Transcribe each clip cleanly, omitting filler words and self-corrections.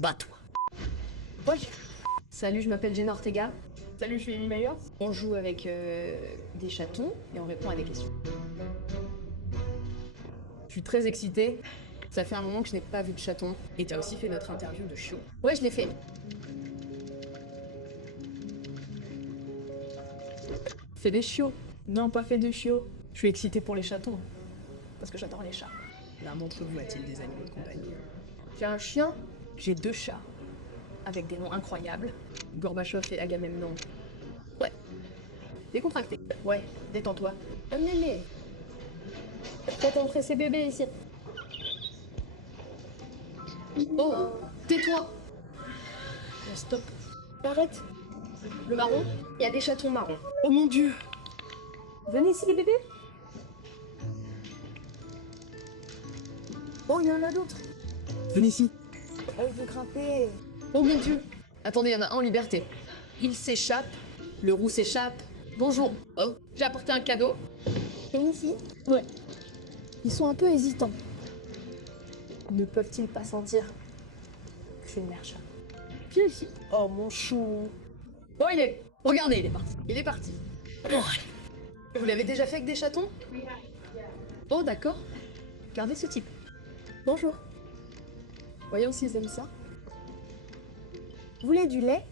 Bats-toi. Salut, je m'appelle Jenna Ortega. Salut, je suis Amy Myers. On joue avec des chatons et on répond à des questions. Je suis très excitée. Ça fait un moment que je n'ai pas vu de chaton. Et t'as aussi fait notre interview de show. Ouais, je l'ai fait. Fait des chiots. Non, pas fait de chiots. Je suis excitée pour les chatons. Parce que j'adore les chats. L'un d'entre vous a-t-il des animaux de compagnie? J'ai un chien. J'ai 2 chats. Avec des noms incroyables. Gorbatchev et Agamemnon. Ouais. Décontracté. Ouais, détends-toi. Amenez-les. Faites entrer ces bébés ici. Oh, tais-toi. Stop. Arrête. Le marron, il y a des chatons marrons. Oh mon dieu. Venez ici les bébés. Oh, il y en a d'autres. Venez ici. Oh, il veut grimper. Oh mon dieu. Attendez, il y en a un en liberté. Il s'échappe. Le roux s'échappe. Bonjour. Oh, j'ai apporté un cadeau. Viens ici. Ouais. Ils sont un peu hésitants. Ne peuvent-ils pas sentir que je suis une mère chat? Viens ici. Oh mon chou. Oh, il est... Regardez, il est parti. Il est parti. Vous l'avez déjà fait avec des chatons? Oh, d'accord. Regardez ce type. Bonjour. Voyons s'ils aiment ça. Vous voulez du lait?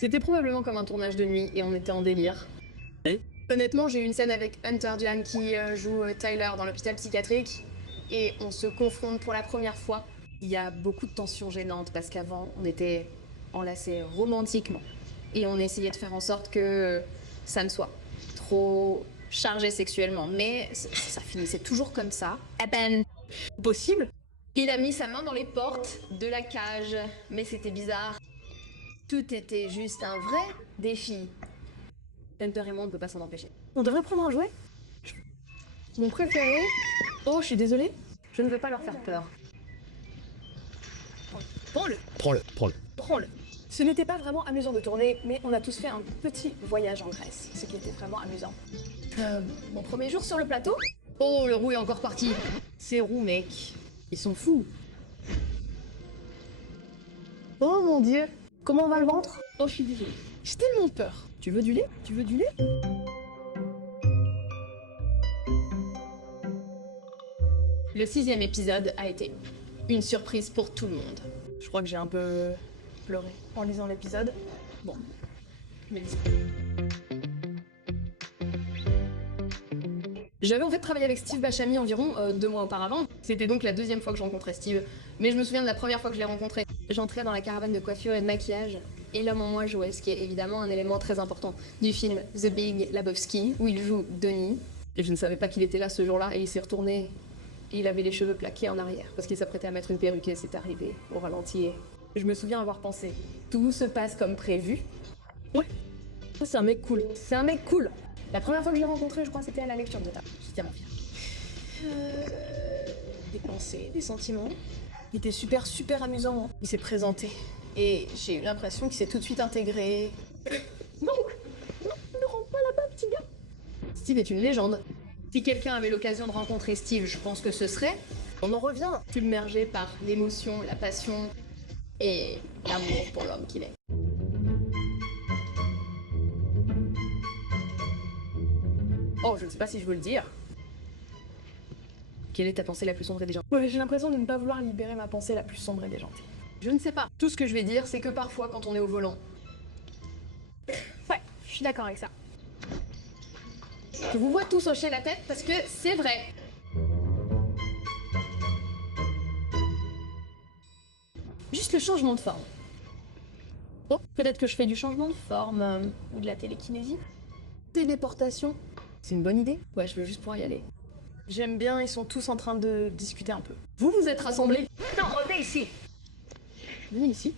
C'était probablement comme un tournage de nuit et on était en délire. Honnêtement, j'ai eu une scène avec Hunter Jan qui joue Tyler dans l'hôpital psychiatrique et on se confronte pour la première fois. Il y a beaucoup de tensions gênantes parce qu'avant, on était enlacés romantiquement et on essayait de faire en sorte que ça ne soit trop chargé sexuellement, mais ça finissait toujours comme ça. À peine possible. Il a mis sa main dans les portes de la cage, mais c'était bizarre. Tout était juste un vrai défi. Hunter et moi, on ne peut pas s'en empêcher. On devrait prendre un jouet? Mon préféré, Oh, je suis désolée. je ne veux pas leur faire peur. Prends-le. Prends-le. Ce n'était pas vraiment amusant de tourner, mais on a tous fait un petit voyage en Grèce, ce qui était vraiment amusant. Mon premier jour sur le plateau. Oh, le roux est encore parti. Ces roux, mec, ils sont fous. Oh mon dieu. Comment va le ventre? Oh, je suis désolée. J'ai tellement peur. Tu veux du lait? Tu veux du lait? Le 6e épisode a été une surprise pour tout le monde. Je crois que j'ai un peu pleuré en lisant l'épisode. Bon, mais J'avais en fait travaillé avec Steve Bachamy environ 2 mois auparavant. C'était donc la 2e fois que je rencontrais Steve. Mais je me souviens de la première fois que je l'ai rencontré. J'entrais dans la caravane de coiffure et de maquillage, et l'homme en moi jouait, ce qui est évidemment un élément très important du film The Big Lebowski, où il joue Denis. Et je ne savais pas qu'il était là ce jour-là, et il s'est retourné, et il avait les cheveux plaqués en arrière, parce qu'il s'apprêtait à mettre une perruque, et c'est arrivé au ralenti. Et je me souviens avoir pensé, tout se passe comme prévu. ouais. Ça, c'est un mec cool. C'est un mec cool. La première fois que je l'ai rencontré, je crois, c'était à la lecture de table. J'étais tellement fière. Des pensées, des sentiments. Il était super amusant. Il s'est présenté. Et j'ai eu l'impression qu'il s'est tout de suite intégré. Non, ne rentre pas là-bas, petit gars. Steve est une légende. Si quelqu'un avait l'occasion de rencontrer Steve, je pense que ce serait... On en revient, submergé par l'émotion, la passion et l'amour pour l'homme qu'il est. Oh, je ne sais pas si je veux le dire. Quelle est ta pensée la plus sombre et déjantée? Ouais, j'ai l'impression de ne pas vouloir libérer ma pensée la plus sombre et déjantée. Je ne sais pas. Tout ce que je vais dire, c'est que parfois, quand on est au volant, Ouais, je suis d'accord avec ça. je vous vois tous hocher la tête parce que c'est vrai. Juste le changement de forme. Oh, peut-être que je fais du changement de forme ou de la télékinésie. Téléportation. C'est une bonne idée? Ouais, je veux juste pouvoir y aller. J'aime bien, ils sont tous en train de discuter un peu. Vous vous êtes rassemblés. Non, revenez ici. Venez ici.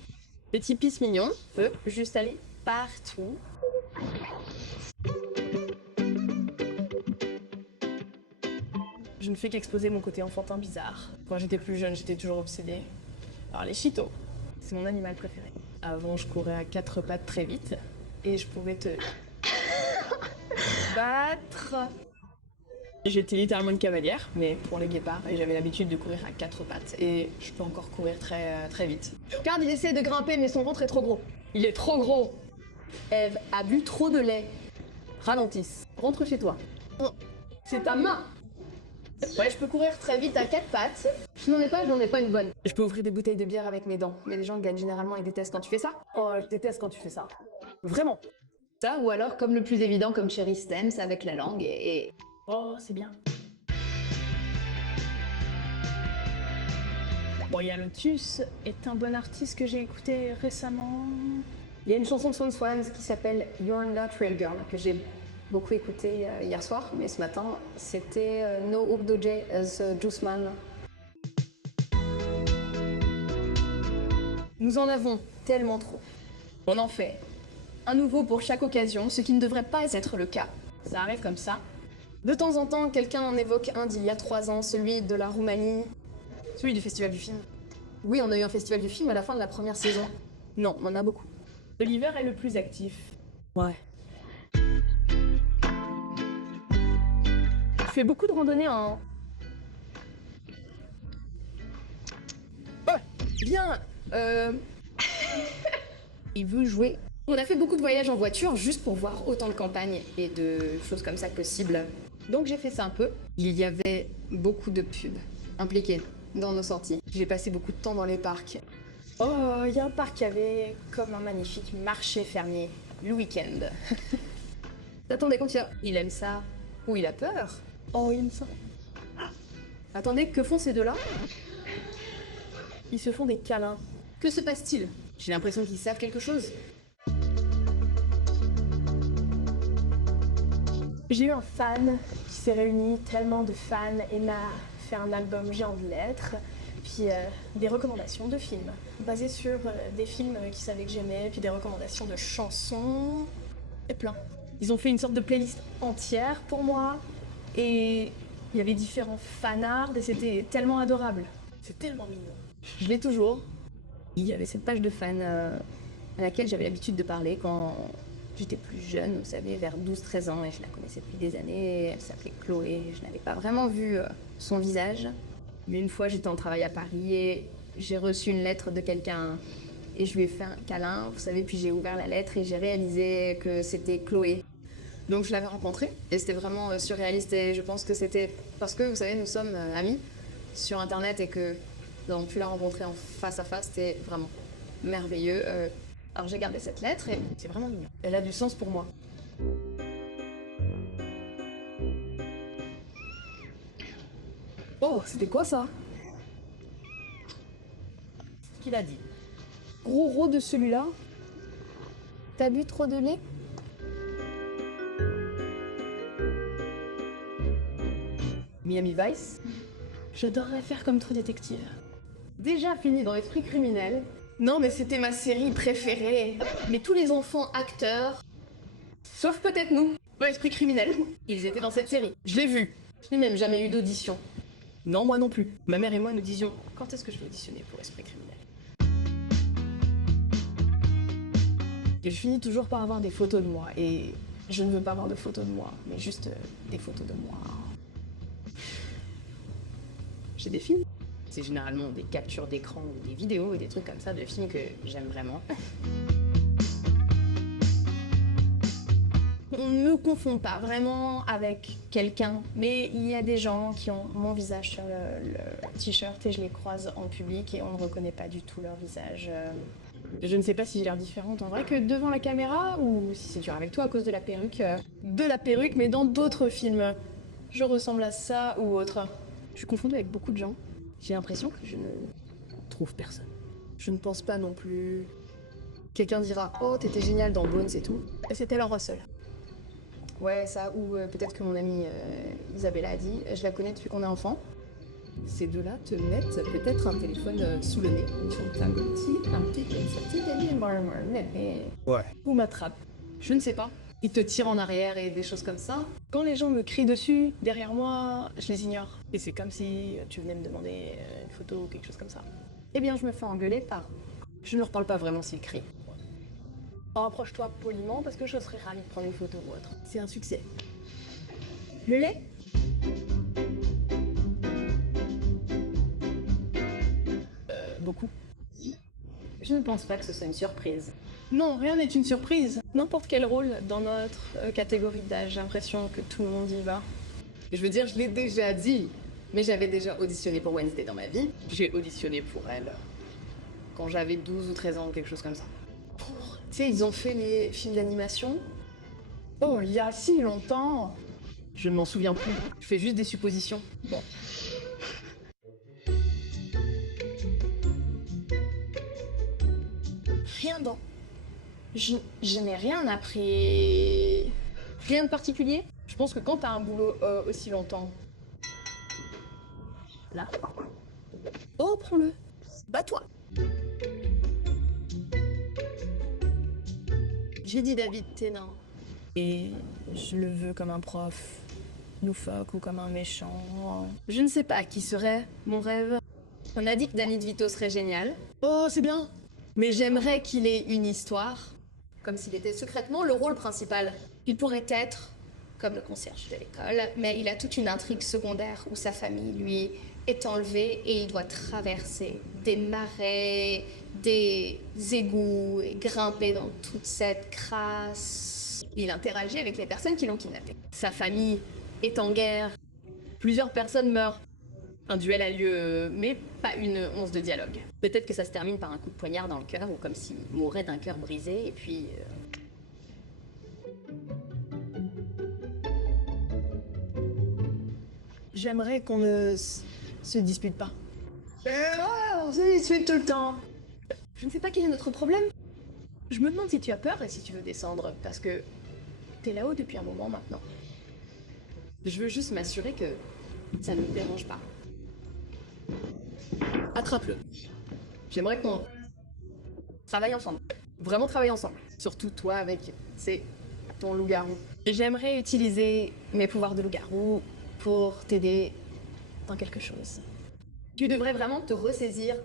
Petit pisse mignon peut juste aller partout. Je ne fais qu'exposer mon côté enfantin bizarre. Quand j'étais plus jeune, j'étais toujours obsédée par les chitos. C'est mon animal préféré. Avant, je courais à 4 pattes très vite et je pouvais te battre J'étais littéralement une cavalière, mais pour les guépards, et j'avais l'habitude de courir à 4 pattes. Et je peux encore courir très vite. Regarde, il essaie de grimper, mais son ventre est trop gros. Il est trop gros. Eve a bu trop de lait. Ralentisse. Rentre chez toi. C'est ta main. Ouais, je peux courir très vite à 4 pattes. Je n'en ai pas une bonne. Je peux ouvrir des bouteilles de bière avec mes dents, mais les gens gagnent généralement et détestent quand tu fais ça. Oh, je déteste quand tu fais ça. Vraiment. Ça, ou alors comme le plus évident, comme Cherry Stems avec la langue et... Oh, c'est bien. Bon, il y a Lotus est un bon artiste que j'ai écouté récemment. Il y a une chanson de Swan Swans qui s'appelle You're Not Real Girl, que j'ai beaucoup écoutée hier soir, mais ce matin, c'était No Ugdo J as Juice Man. Nous en avons tellement trop. On en fait un nouveau pour chaque occasion, ce qui ne devrait pas être le cas. Ça arrive comme ça. De temps en temps, quelqu'un en évoque un d'il y a 3 ans, celui de la Roumanie, celui du Festival du film. Oui, on a eu un Festival du film à la fin de la première saison. Non, on en a beaucoup. Oliver est le plus actif. Ouais. Je fais beaucoup de randonnées en... Bien, il veut jouer. On a fait beaucoup de voyages en voiture juste pour voir autant de campagnes et de choses comme ça possibles. Donc j'ai fait ça un peu. Il y avait beaucoup de pubs impliquées dans nos sorties. J'ai passé beaucoup de temps dans les parcs. Oh, il y a un parc qui avait comme un magnifique marché fermier le week-end. Attendez, quand il aime ça ou il a peur. Oh, il aime ça. Attendez, que font ces deux-là? Ils se font des câlins. Que se passe-t-il? J'ai l'impression qu'ils savent quelque chose. J'ai eu un fan qui s'est réuni, tellement de fans, et m'a fait un album géant de lettres, puis des recommandations de films, basés sur des films qu'ils savaient que j'aimais, puis des recommandations de chansons, et plein. Ils ont fait une sorte de playlist entière pour moi, et il y avait différents fanarts, et c'était tellement adorable. C'est tellement mignon. Je l'ai toujours. Il y avait cette page de fans à laquelle j'avais l'habitude de parler quand j'étais plus jeune, vous savez, vers 12-13 ans, et je la connaissais depuis des années. Elle s'appelait Chloé, je n'avais pas vraiment vu son visage. Mais une fois, j'étais en travail à Paris et j'ai reçu une lettre de quelqu'un et je lui ai fait un câlin, vous savez, puis j'ai ouvert la lettre et j'ai réalisé que c'était Chloé. Donc je l'avais rencontrée et c'était vraiment surréaliste et je pense que c'était parce que, vous savez, nous sommes amis sur Internet et que nous avons pu la rencontrer en face à face, c'était vraiment merveilleux. Alors j'ai gardé cette lettre et c'est vraiment mignon. Elle a du sens pour moi. Oh, c'était quoi ça? Ce qu'il a dit. Gros rot de celui-là. T'as bu trop de lait? Miami Vice. J'adorerais faire comme True Détective. Déjà fini dans Esprit criminel. Non mais c'était ma série préférée. Mais tous les enfants acteurs, sauf peut-être nous, dans Esprit criminel, ils étaient dans cette série. Je l'ai vu. Je n'ai même jamais eu d'audition. Non, moi non plus. Ma mère et moi nous disions quand est-ce que je vais auditionner pour Esprit criminel. Et je finis toujours par avoir des photos de moi. Et je ne veux pas avoir de photos de moi, mais juste des photos de moi. J'ai des films. C'est généralement des captures d'écran ou des vidéos et des trucs comme ça de films que j'aime vraiment. On ne me confond pas vraiment avec quelqu'un, mais il y a des gens qui ont mon visage sur le t-shirt et je les croise en public et on ne reconnaît pas du tout leur visage. Je ne sais pas si j'ai l'air différente en vrai que devant la caméra ou si c'est dur avec toi à cause de la perruque. De la perruque, mais dans d'autres films. Je ressemble à ça ou autre. Je suis confondue avec beaucoup de gens. J'ai l'impression que je ne trouve personne. Je ne pense pas non plus. Quelqu'un dira « Oh, t'étais génial dans Bones et tout ». Et c'est Taylor Russell. Ouais, ça, ou peut-être que mon amie Isabella a dit, je la connais depuis qu'on est enfant. Ces deux-là te mettent peut-être un téléphone sous le nez. Ils font un Ouais. Ou m'attrape. Je ne sais pas. Ils te tirent en arrière et des choses comme ça. Quand les gens me crient dessus, derrière moi, je les ignore. Et c'est comme si tu venais me demander une photo ou quelque chose comme ça. Eh bien, je me fais engueuler par... Je ne leur parle pas vraiment s'ils crient. Rapproche-toi poliment parce que je serais ravie de prendre une photo ou autre. C'est un succès. Le lait? Beaucoup. Je ne pense pas que ce soit une surprise. Non, rien n'est une surprise. N'importe quel rôle dans notre catégorie d'âge, j'ai l'impression que tout le monde y va. Je veux dire, je l'ai déjà dit, mais j'avais déjà auditionné pour Wednesday dans ma vie. J'ai auditionné pour elle quand j'avais 12 ou 13 ans, quelque chose comme ça. Tu sais, ils ont fait les films d'animation. Oh, il y a si longtemps. Je ne m'en souviens plus. Je fais juste des suppositions. Bon. Rien dans... Je n'ai rien appris... Rien de particulier. Je pense que quand t'as un boulot aussi longtemps... Là. Oh, prends-le. Bats-toi. J'ai dit David Tennant. Et je le veux comme un prof loufoque ou comme un méchant. Je ne sais pas qui serait mon rêve. On a dit que Danny DeVito serait génial. Oh, c'est bien. Mais j'aimerais qu'il ait une histoire, comme s'il était secrètement le rôle principal. Il pourrait être comme le concierge de l'école, mais il a toute une intrigue secondaire où sa famille, lui, est enlevée et il doit traverser des marais, des égouts et grimper dans toute cette crasse. Il interagit avec les personnes qui l'ont kidnappé. Sa famille est en guerre. Plusieurs personnes meurent. Un duel a lieu, mais pas une once de dialogue. Peut-être que ça se termine par un coup de poignard dans le cœur, ou comme s'il mourait d'un cœur brisé, et puis... J'aimerais qu'on ne se dispute pas. On se dispute tout le temps. Je ne sais pas quel est notre problème. Je me demande si tu as peur et si tu veux descendre, parce que t'es là-haut depuis un moment maintenant. Je veux juste m'assurer que ça ne me dérange pas. Attrape-le. J'aimerais qu'on travaille ensemble. Vraiment travailler ensemble. Surtout toi avec, c'est ton loup-garou. J'aimerais utiliser mes pouvoirs de loup-garou pour t'aider dans quelque chose. Tu devrais vraiment te ressaisir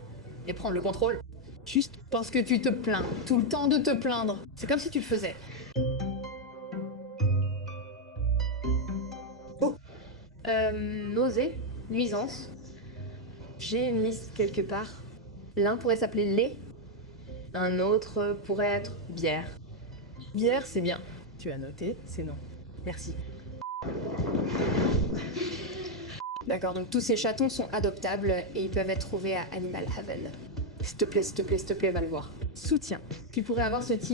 et prendre le contrôle. Juste parce que tu te plains. Tout le temps de te plaindre. C'est comme si tu le faisais. Oh. Nausée, nuisance. J'ai une liste quelque part. L'un pourrait s'appeler lait. Un autre pourrait être bière. Bière, c'est bien. Tu as noté, c'est non. Merci. D'accord, donc tous ces chatons sont adoptables et ils peuvent être trouvés à Animal Haven. S'il te plaît, va le voir. Soutien. Tu pourrais avoir ce type